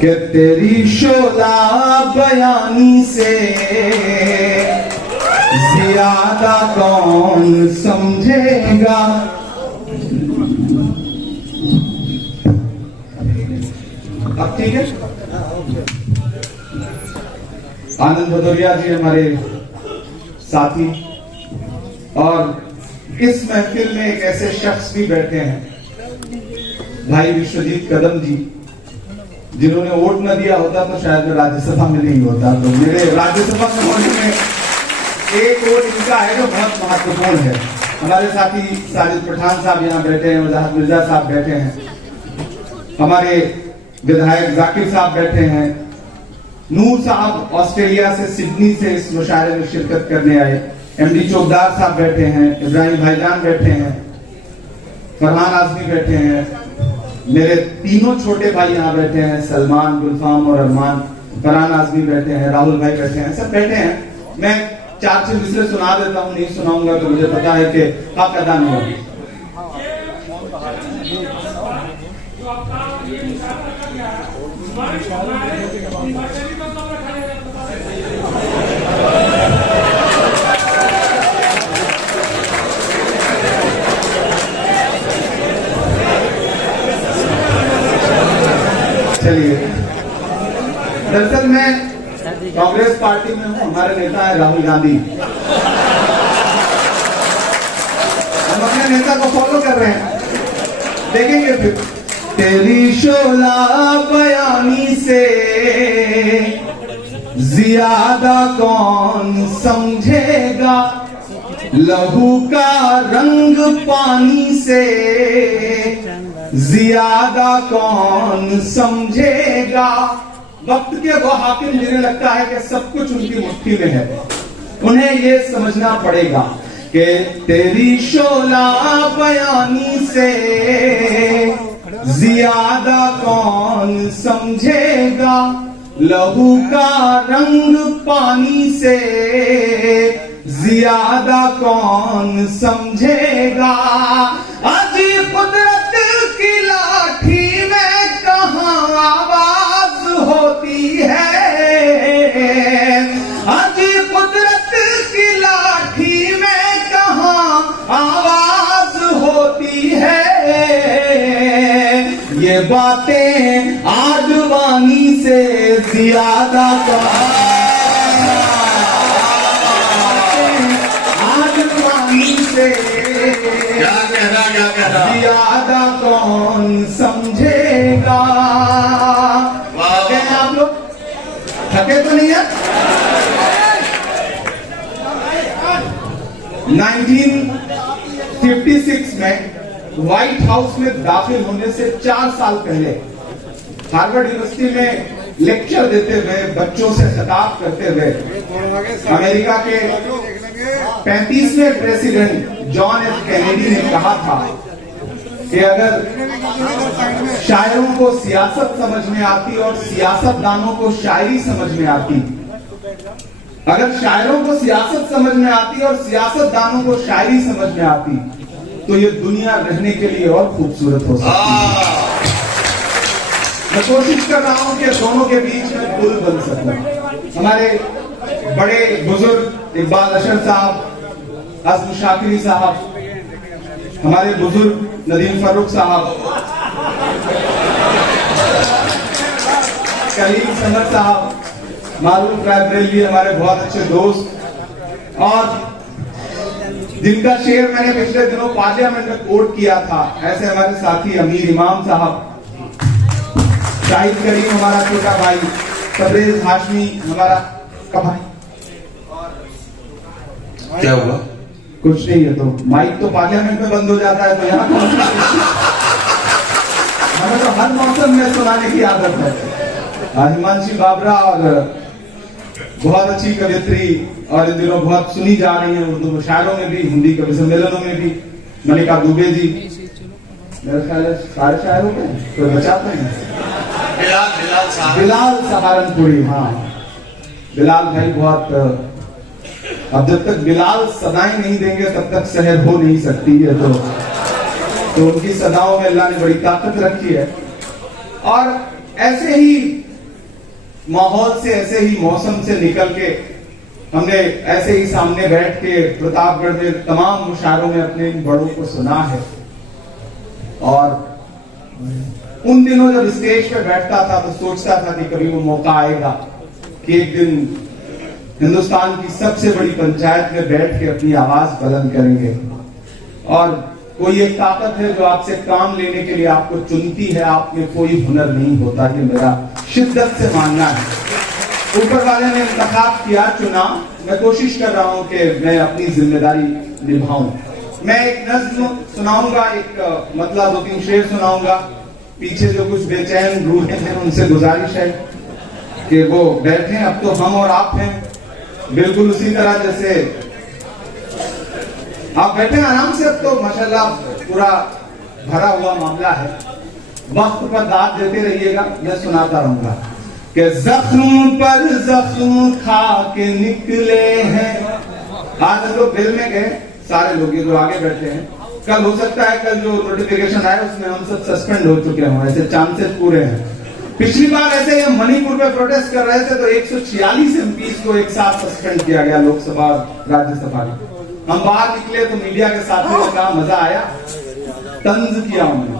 कि तेरी शोला बयानी से ज्यादा कौन समझेगा। अब ठीक है। आनंद भदौरिया जी हमारे साथी, और इस महफिल में एक ऐसे शख्स भी बैठे हैं भाई विश्वजीत कदम जी, जिन्होंने वोट न दिया होता तो शायद मैं राज्यसभा में नहीं होता। तो मेरे राज्यसभा में होने में एक वोट इनका है जो बहुत महत्वपूर्ण है। हमारे साथी साजिद पठान साहब यहाँ बैठे हैं, वजाहत मिर्जा साहब बैठे हैं, हमारे विधायक जाकिर साहब बैठे हैं, नूर साहब ऑस्ट्रेलिया से सिडनी से इस मुशायरे में शिरकत करने आए, एमडी चौकदार साहब बैठे हैं, इब्राहिम भाईजान बैठे हैं, फरहान आजमी बैठे हैं, मेरे तीनों छोटे भाई यहाँ बैठे हैं, सलमान, गुलफाम और अरमान, फरहान आजमी बैठे हैं, राहुल भाई बैठे हैं, सब बैठे हैं। मैं 4 मिसरे सुना देता हूँ, नहीं सुनाऊंगा तो मुझे पता है कि हक अदा नहीं होगी। चलिए, दरअसल मैं कांग्रेस पार्टी में हूं, हमारे नेता है राहुल गांधी, हम अपने नेता को फॉलो कर रहे हैं, देखेंगे फिर। तेरी शोला बयानी से ज्यादा कौन समझेगा, लहू का रंग पानी से ज्यादा कौन समझेगा। वक्त के वो हाकिम जिन्हें लगता है कि सब कुछ उनकी मुट्ठी में है, उन्हें ये समझना पड़ेगा कि तेरी शोला बयानी से ज्यादा कौन समझेगा, लहू का रंग पानी से ज्यादा कौन समझेगा। अजी कुदरत की लाठी में कहाँ आवाज होती है, अजी कुदरत की लाठी में कहाँ आवाज होती है। ये बातें आडवाणी से ज्यादा आडवाणी से क्या कह रहा ज्यादा कौन समझेगा। क्या आप लोग थके तो नहीं है? 1956 में व्हाइट हाउस में दाखिल होने से 4 साल पहले हार्वर्ड यूनिवर्सिटी में लेक्चर देते हुए, बच्चों से खिताब करते हुए, अमेरिका के 35वें प्रेसिडेंट जॉन एफ कैनेडी ने कहा था कि अगर शायरों को सियासत समझ में आती और सियासतदानों को शायरी समझ में आती, अगर शायरों को सियासत समझ में आती और सियासतदानों को शायरी समझ में आती, तो ये दुनिया रहने के लिए और खूबसूरत हो सकती है। मैं कोशिश कर रहा हूं कि दोनों के बीच में पुल बन सकूं। हमारे बड़े बुजुर्ग इकबाल अशर साहब, अज़्म शाकिरी साहब, हमारे बुजुर्ग नदीम फारूक साहब, कलीम समद साहब, मारूफ रायबरेली हमारे बहुत अच्छे दोस्त, और जिनका शेर मैंने पिछले दिनों पार्लियामेंट में कोट किया था, ऐसे हमारे साथी अमीर इमाम साहब, शाहिद करीम हमारा छोटा भाई, तबरेज हाशमी हमारा का भाई। क्या हुआ? कुछ नहीं है, तो माइक तो पार्लियामेंट में बंद हो जाता है, तो यहाँ हमें तो हर मौसम में सुनाने की आदत है। हिमांशी बाबरा और बहुत अच्छी कवियत्री, और इन दिनों बहुत सुनी जा रही है उर्दू मुशायरों में भी, हिंदी कवि सम्मेलनों में भी, मलिका दुबे जी, मेरे ख्याल है सारे शायरों में कोई बचाते हैं, बिलाल सहारनपुरी। हाँ, बिलाल भाई बहुत, अब जब तक बिलाल सदाएं नहीं देंगे तब तक शहर हो नहीं सकती है, तो उनकी सदाओं में अल्लाह ने बड़ी ताकत रखी है। और ऐसे ही माहौल से, ऐसे ही मौसम से निकल के हमने ऐसे ही सामने बैठ के प्रतापगढ़ में तमाम मुशायरों में अपने इन बड़ों को सुना है। और उन दिनों जब स्टेज पे बैठता था तो सोचता था कि कभी वो मौका आएगा कि एक दिन हिंदुस्तान की सबसे बड़ी पंचायत में बैठ के अपनी आवाज बुलंद करेंगे। और कोई एक ताकत है जो आपसे काम लेने के लिए आपको चुनती है, आप में कोई हुनर नहीं होता, ये मेरा शिद्दत से मानना है। ऊपर वाले ने इंतखाब किया, चुना, मैं कोशिश कर रहा हूं कि मैं अपनी जिम्मेदारी निभाऊं। मैं एक नज्म सुनाऊंगा, एक मतलब 2-3 शेर सुनाऊंगा। पीछे जो कुछ बेचैन रूहें हैं उनसे गुजारिश है कि वो बैठे। अब तो हम और आप हैं, बिल्कुल उसी तरह जैसे आप बैठे आराम से। अब तो माशाल्लाह पूरा भरा हुआ मामला है। वक्त पर दाद देते रहिएगा, मैं सुनाता रहूंगा कि जख्म पर जख्म खा के निकले हैं। आज हम लोग दिल में गए सारे लोग, ये जो आगे बैठे हैं। कल हो सकता है कल जो नोटिफिकेशन आया उसमें हम सब सस्पेंड हो चुके हों, ऐसे चांसेस पूरे हैं। पिछली बार ऐसे हम मणिपुर में प्रोटेस्ट कर रहे थे तो 146 एमपीज को एक साथ सस्पेंड किया गया, लोकसभा और राज्यसभा में। हम बाहर निकले तो मीडिया के साथ में कहा मजा आया, तंज किया उन्होंने।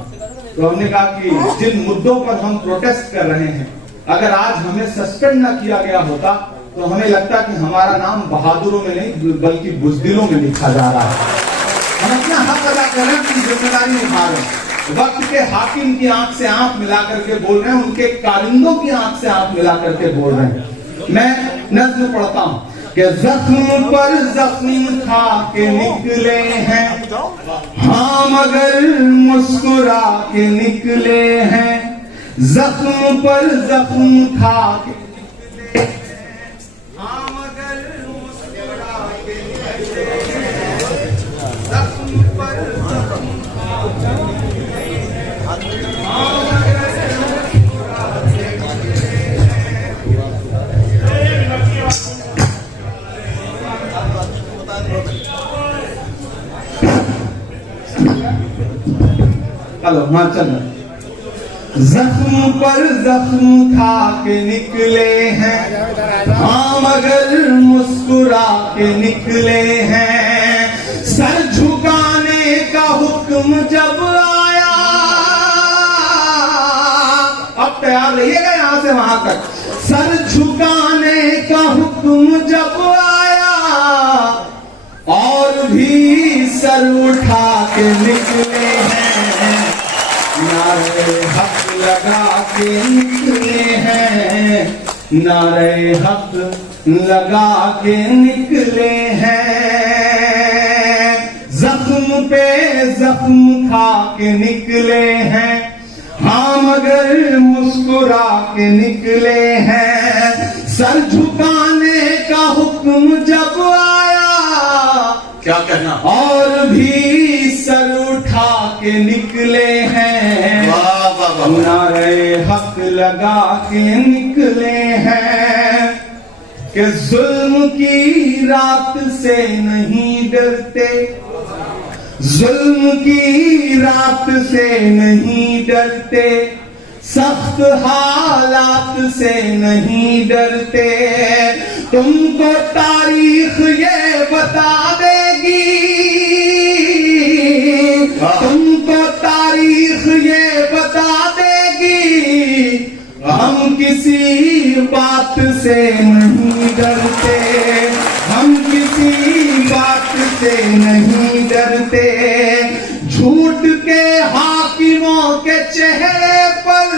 तो हमने कहा कि जिन मुद्दों पर हम प्रोटेस्ट कर रहे हैं, अगर आज हमें सस्पेंड न किया गया होता तो हमें लगता कि हमारा नाम बहादुरों में नहीं बल्कि बुज़दिलों में लिखा जा रहा है। हम अपना हक अदा कर रहे हैं, अपनी जिम्मेदारी निभा रहे हैं। वक्त के हाकिम की आंख से आंख मिला करके बोल रहे हैं, उनके कारिंदों की आंख से आंख मिला करके बोल रहे हैं। मैं नज्म पढ़ता हूं कि जख्म पर जख्म खा के निकले हैं, हाँ मगर मुस्कुरा के निकले हैं। जख्म पर जख्म खा के निकले हैं, हाँ मगर मुस्कुरा के निकले हैं। जख्म पर जख्म खा के निकले हैं, हाँ मगर मुस्कुरा के निकले हैं। हेलो, हाँ चल। जख्म पर जख्म खा के निकले हैं, हाँ मगर मुस्कुरा के निकले हैं। सर झुकाने का हुक्म जब आया, अब तैयार रहिएगा यहां से वहां तक। सर झुकाने का हुक्म जब आया और भी सर उठा के निकले हैं। नारे हक लगा के निकले हैं, नारे हक लगा के निकले हैं। जख्म पे जख्म खा के निकले हैं, हाँ मगर मुस्कुरा के निकले हैं। सर झुकाने का हुक्म जब आया, क्या कहना, और भी सर उठा के निकले हैं। वाह वाह वाह। नारे हक लगा के निकले हैं कि जुल्म की रात से नहीं डरते, जुल्म की रात से नहीं डरते, सख्त हालात से नहीं डरते। तुमको तारीख ये बता देगी, तुमको तारीख ये बता देगी, हम किसी बात से नहीं डरते, हम किसी बात से नहीं डरते। झूठ के हाकिमों के चेहरे पर,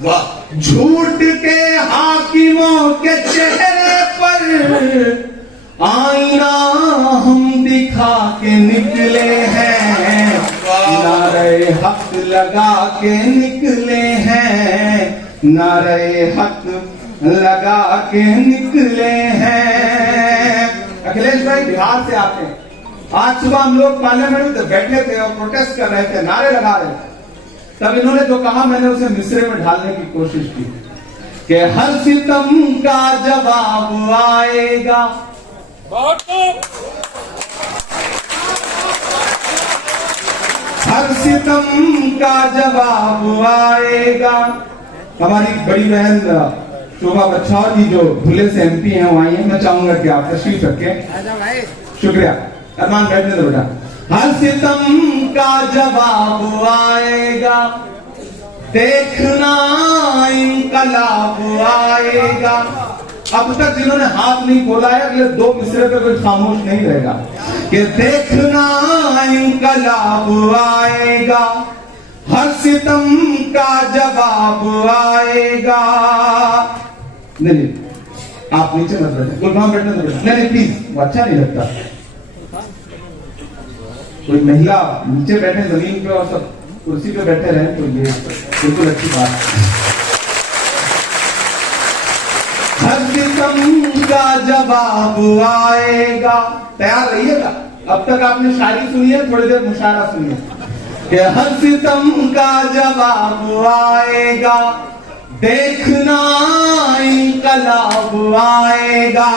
वाह, झूठ के हाकिमों के चेहरे पर आईना हम दिखा के निकले हैं। नारे हक लगा के निकले हैं, नारे हक लगा के निकले हैं। अखिलेश भाई बिहार से आते हैं। आज सुबह हम लोग पार्लियामेंट में बैठे थे और प्रोटेस्ट कर रहे थे, नारे लगा रहे थे। तब इन्होंने जो कहा मैंने उसे मिसरे में ढालने की कोशिश की कि हर सितम का जवाब आएगा, हर सितम का जवाब आएगा। हमारी बड़ी बहन शोभा बच्छाव जी जो धुले से MP हैं वो आई हैं, मैं चाहूंगा कि आप तशरीफ रखें। शुक्रिया। अरमान बैठने दो बेटा। हर सितम का जवाब आएगा, देखना इनकलाब आएगा। अब तक जिन्होंने हाथ नहीं खोला है अगले 2 मिसरे पे कोई खामोश नहीं रहेगा कि देखना इनकलाब आएगा, हर सितम का जवाब आएगा। नहीं आप नीचे मत बैठे, गुलफाम बैठने दो बेटा। नहीं प्लीज, वो अच्छा नहीं लगता। कोई महिला नीचे बैठे जमीन पे और सब कुर्सी पे बैठे रहे तो ये बिल्कुल अच्छी बात है। हर किस्म का जवाब आएगा। तैयार रहिएगा। अब तक आपने शायरी सुनी है, थोड़ी देर मुशायरा सुनिए कि हर सितम का जवाब आएगा, देखना इनकलाब आएगा।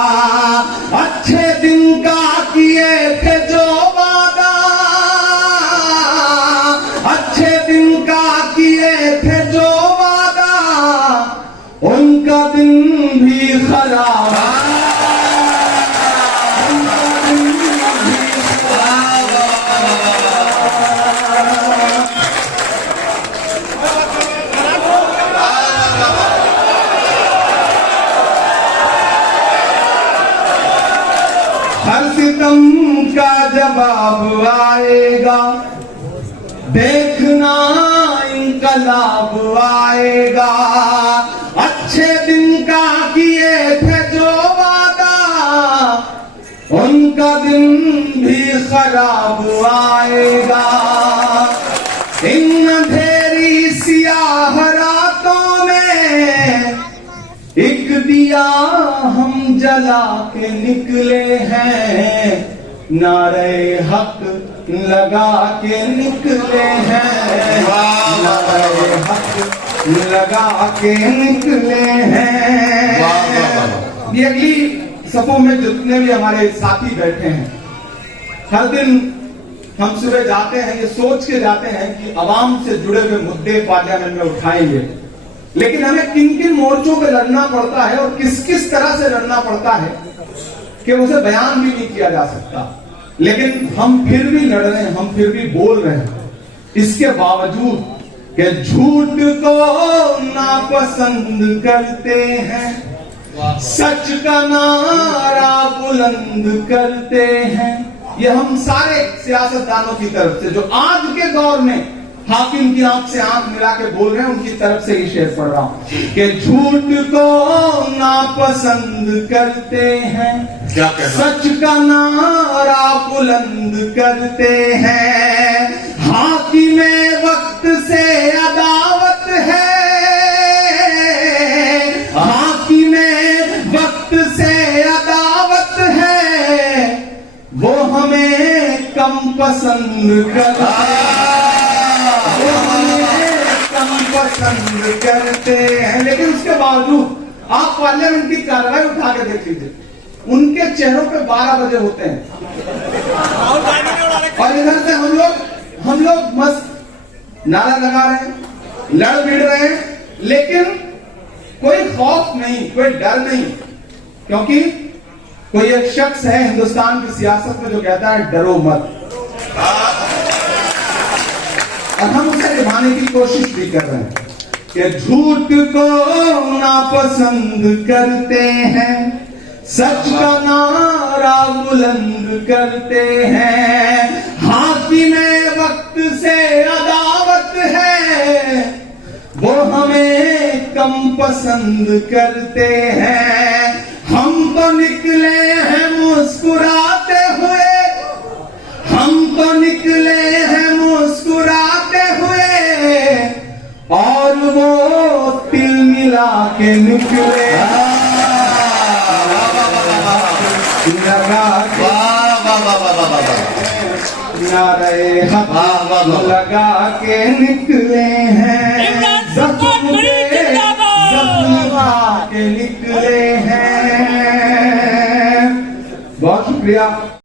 अच्छे दिन का किए थे जो वादा, अच्छे दिन का किए थे जो वादा, उनका दिन भी खराब। हर सितम का जवाब आएगा, देखना इनकलाब आएगा। अच्छे दिन का किए थे जो वादा, उनका दिन भी खराब आएगा। इन अंधेरी सियाह रातों में एक दिया हम जला के निकले हैं, नारे हक लगा के निकले हैं, नारे हक लगा के निकले हैं। ये अगली सफों में जितने भी हमारे साथी बैठे हैं, हर दिन हम सुबह जाते हैं ये सोच के जाते हैं कि आवाम से जुड़े हुए मुद्दे पार्लियामेंट में उठाएंगे, लेकिन हमें किन किन मोर्चों पे लड़ना पड़ता है और किस किस तरह से लड़ना पड़ता है कि उसे बयान भी नहीं किया जा सकता। लेकिन हम फिर भी लड़ रहे हैं, हम फिर भी बोल रहे हैं, इसके बावजूद कि झूठ को नापसंद करते हैं, सच का नारा बुलंद करते हैं। ये हम सारे सियासतदानों की तरफ से जो आज के दौर में हाकिम की आंख से आंख मिला के बोल रहे हैं, उनकी तरफ से ही शेर पढ़ रहा हूं कि झूठ को नापसंद करते हैं, सच का नारा बुलंद करते हैं। हाकिम वक्त से अदावत है, हाकिम वक्त से अदावत है, वो हमें कम पसंद करते हैं, वो हमें कम पसंद करते हैं। लेकिन उसके बावजूद आप पार्लियामेंट की कार्रवाई उठा के देख लीजिए, उनके चेहरों पे 12 बजे होते हैं और इधर से हम लोग मस्त नारा लगा रहे हैं, लड़ भिड़ रहे हैं, लेकिन कोई खौफ नहीं, कोई डर नहीं, क्योंकि कोई एक शख्स है हिंदुस्तान की सियासत में जो कहता है डरो मत, और हम उसे निभाने की कोशिश भी कर रहे हैं कि झूठ को नापसंद करते हैं, सच का नारा बुलंद करते हैं। हाकिम वक्त से अदावत है, वो हमें कम पसंद करते हैं। हम तो निकले हैं मुस्कुराते हुए, हम तो निकले हैं मुस्कुराते हुए, और वो तिल मिला के निकले लगा के, नारे हक लगा के निकले हैं, जख्म के निकले हैं। बहुत शुक्रिया।